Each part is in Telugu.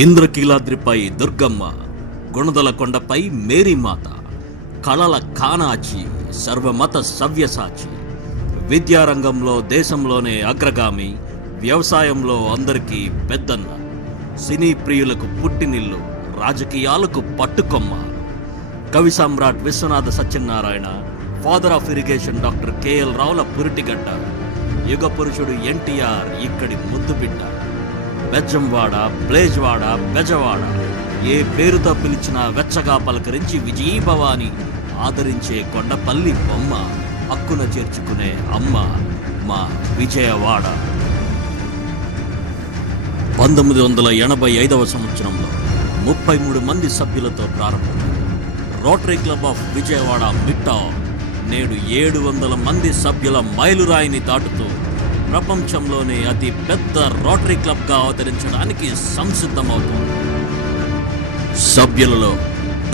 ఇంద్రకీలాద్రిపై దుర్గమ్మ, గుణదల కొండపై మేరీమాత, కళల కానాచి, సర్వమత సవ్యసాచి, విద్యారంగంలో దేశంలోనే అగ్రగామి, వ్యవసాయంలో అందరికీ పెద్దన్న, సినీ ప్రియులకు పుట్టినిల్లు, రాజకీయాలకు పట్టుకొమ్మ, కవి సామ్రాట్ Viswanatha Satyanarayana, father of irrigation doctor K L రావుల పురిటిగడ్డ, యుగ పురుషుడు ఎన్టీఆర్ ఇక్కడి ముద్దుబిడ్డ, బెజ్జంవాడ, బ్లేజ్వాడ, బెజవాడ, ఏ పేరుతో పిలిచినా వెచ్చగా పలకరించి విజయీభవాని ఆదరించే కొండపల్లి బొమ్మ, హక్కున చేర్చుకునే అమ్మ మా విజయవాడ. 1985వ సంవత్సరంలో 33 మంది సభ్యులతో ప్రారంభమైంది రోటరీ క్లబ్ ఆఫ్ విజయవాడ మిట్టా నేడు 700 మంది సభ్యుల మైలురాయిని దాటుతూ ప్రపంచంలోనే అతి పెద్ద రోటరీ క్లబ్గా అవతరించడానికి సంసిద్ధమవుతోంది. సభ్యులలో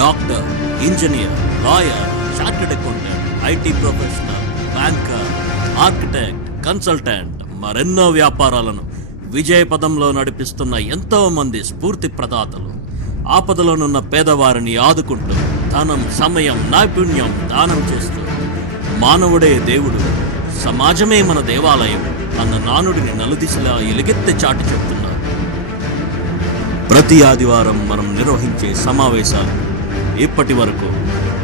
doctor, engineer, lawyer, chartered accountant, IT professional, banker, architect, consultant, మరెన్నో వ్యాపారాలను విజయపదంలో నడిపిస్తున్న ఎంతో మంది స్ఫూర్తి ప్రదాతలు, ఆపదలోనున్న పేదవారిని ఆదుకుంటూ ధనం, సమయం, నైపుణ్యం దానం చేస్తూ మానవుడే దేవుడు, సమాజమే మన దేవాలయం అన్న నానుడిని నలుదిశలా ఎలుగెత్తి చాటి చెప్తున్నారు. ప్రతి ఆదివారం మనం నిర్వహించే సమావేశాలు ఇప్పటి వరకు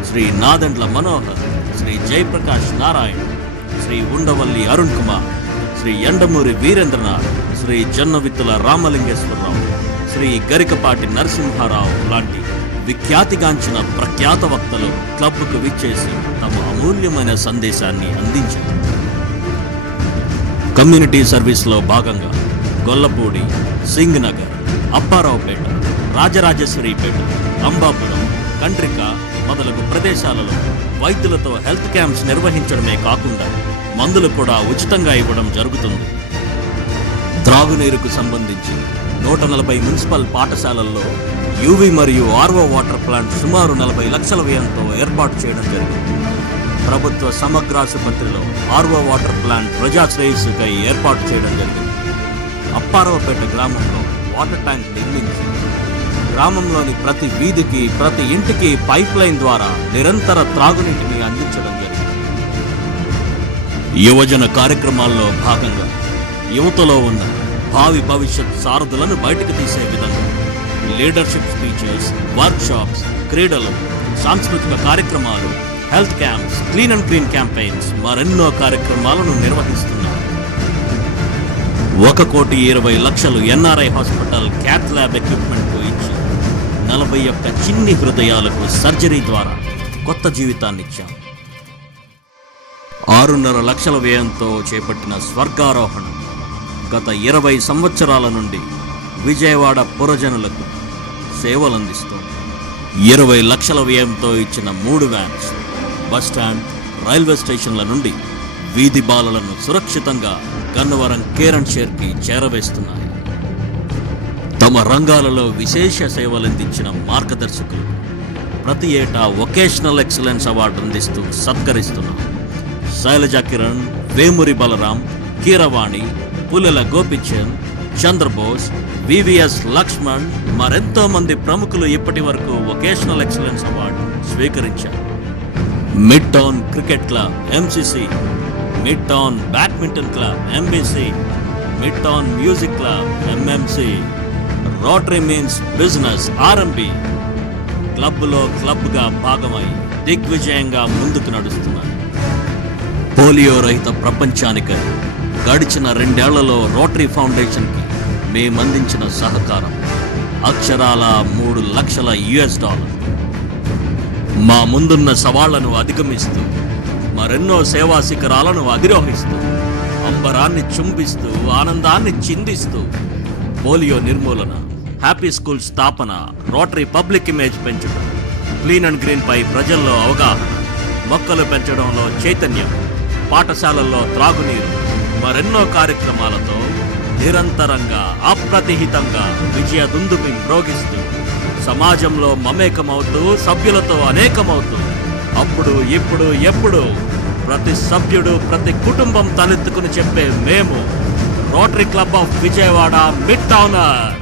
శ్రీ నాదెండ్ల మనోహర్, శ్రీ జయప్రకాష్ నారాయణ, శ్రీ ఉండవల్లి అరుణ్ కుమార్, శ్రీ ఎండమూరి వీరేంద్రనాథ్, శ్రీ జొన్నవిత్తుల రామలింగేశ్వరరావు, శ్రీ గరికపాటి నరసింహారావు లాంటి విఖ్యాతిగాంచిన ప్రఖ్యాత వక్తలు క్లబ్కు విచ్చేసి తమ అమూల్యమైన సందేశాన్ని అందించారు. కమ్యూనిటీ సర్వీస్లో భాగంగా గొల్లపూడి, సింగ్ నగర్, అప్పారావుపేట, రాజరాజేశ్వరిపేట, అంబాపురం, కండ్రిక మొదలగు ప్రదేశాలలో వైద్యులతో హెల్త్ క్యాంప్స్ నిర్వహించడమే కాకుండా మందులు కూడా ఉచితంగా ఇవ్వడం జరుగుతుంది. త్రాగునీరుకు సంబంధించి 140 మున్సిపల్ పాఠశాలల్లో యూవీ మరియు ఆర్ఓ వాటర్ ప్లాంట్ సుమారు 40 లక్షల వ్యయంతో ఏర్పాటు చేయడం జరిగింది. ప్రభుత్వ సమగ్రాసుపత్రిలో ఆర్ఓ వాటర్ ప్లాంట్ ప్రజాశ్రేయస్సుకై ఏర్పాటు చేయడం జరిగింది. అప్పారావుపేట గ్రామంలో వాటర్ ట్యాంక్ నిర్మించి గ్రామంలోని ప్రతి వీధికి, ప్రతి ఇంటికి పైప్ లైన్ ద్వారా నిరంతర త్రాగునీటిని అందించడం జరిగింది. యువజన కార్యక్రమాల్లో భాగంగా యువతలో ఉన్న భావి భవిష్యత్ సారథులను బయటకు తీసే విధంగా లీడర్షిప్ స్పీచెస్, వర్క్షాప్స్, క్రీడలు, సాంస్కృతిక కార్యక్రమాలు, health camps, clean and green campaigns మరెన్నో కార్యక్రమాలను నిర్వహిస్తున్నారు. 1,20,00,000 ఎన్ఆర్ఐ హాస్పిటల్ క్యాత్ ల్యాబ్ ఎక్విప్మెంట్కు ఇచ్చి 41 చిన్ని హృదయాలకు సర్జరీ ద్వారా కొత్త జీవితాన్నిచ్చాం. 6.5 లక్షల వ్యయంతో చేపట్టిన స్వర్గారోహణ గత 20 సంవత్సరాల నుండి విజయవాడ పురజనులకు సేవలందిస్తోంది. 20 లక్షల వ్యయంతో ఇచ్చిన 3 వ్యాన్స్ బస్టాండ్, రైల్వే స్టేషన్ల నుండి వీధి బాలలను సురక్షితంగా గన్నవరం కేర్ అండ్ షేర్కి చేరవేస్తున్నాయి. తమ రంగాలలో విశేష సేవలందించిన మార్గదర్శకులు ప్రతి ఏటా వొకేషనల్ ఎక్సలెన్స్ అవార్డు అందిస్తూ సత్కరిస్తున్నాం. శైలజా కిరణ్, వేమూరి బలరాం, కీరవాణి, పుల్లెల గోపిచంద్, చంద్రబోస్, వివిఎస్ లక్ష్మణ్ మరెంతో మంది ప్రముఖులు ఇప్పటి వరకు వొకేషనల్ ఎక్సలెన్స్ అవార్డు స్వీకరించారు. Mid town cricket club MCC, mid town badminton club MBC, mid town music club MMC, rotary means business RMB క్లబ్లో క్లబ్గా భాగమై దిగ్విజయంగా ముందుకు నడుస్తున్నారు. పోలియో రహిత ప్రపంచానికై గడిచిన 2 ఏళ్లలో రోటరీ ఫౌండేషన్కి మేమందించిన సహకారం అక్షరాల $3 లక్షల. మా ముందున్న సవాళ్లను అధిగమిస్తూ మరెన్నో సేవా శిఖరాలను అధిరోహిస్తూ అంబరాన్ని చుంబిస్తూ ఆనందాన్ని చిందిస్తూ పోలియో నిర్మూలన, హ్యాపీ స్కూల్ స్థాపన, రోటరీ పబ్లిక్ ఇమేజ్ పెంచడం, క్లీన్ అండ్ గ్రీన్ పై ప్రజల్లో అవగాహన, మొక్కలు పెంచడంలో చైతన్యం, పాఠశాలల్లో త్రాగునీరు మరెన్నో కార్యక్రమాలతో నిరంతరంగా అప్రతిహితంగా విజయ దుందుబి మ్రోగిస్తూ సమాజంలో మమేకమవుతూ సభ్యులతో అనేకమవుతూ అప్పుడు ఇప్పుడు ఎప్పుడు ప్రతి సభ్యుడు, ప్రతి కుటుంబం తలెత్తుకుని చెప్పే మేము rotary club of Vijayawada mid టౌనర్.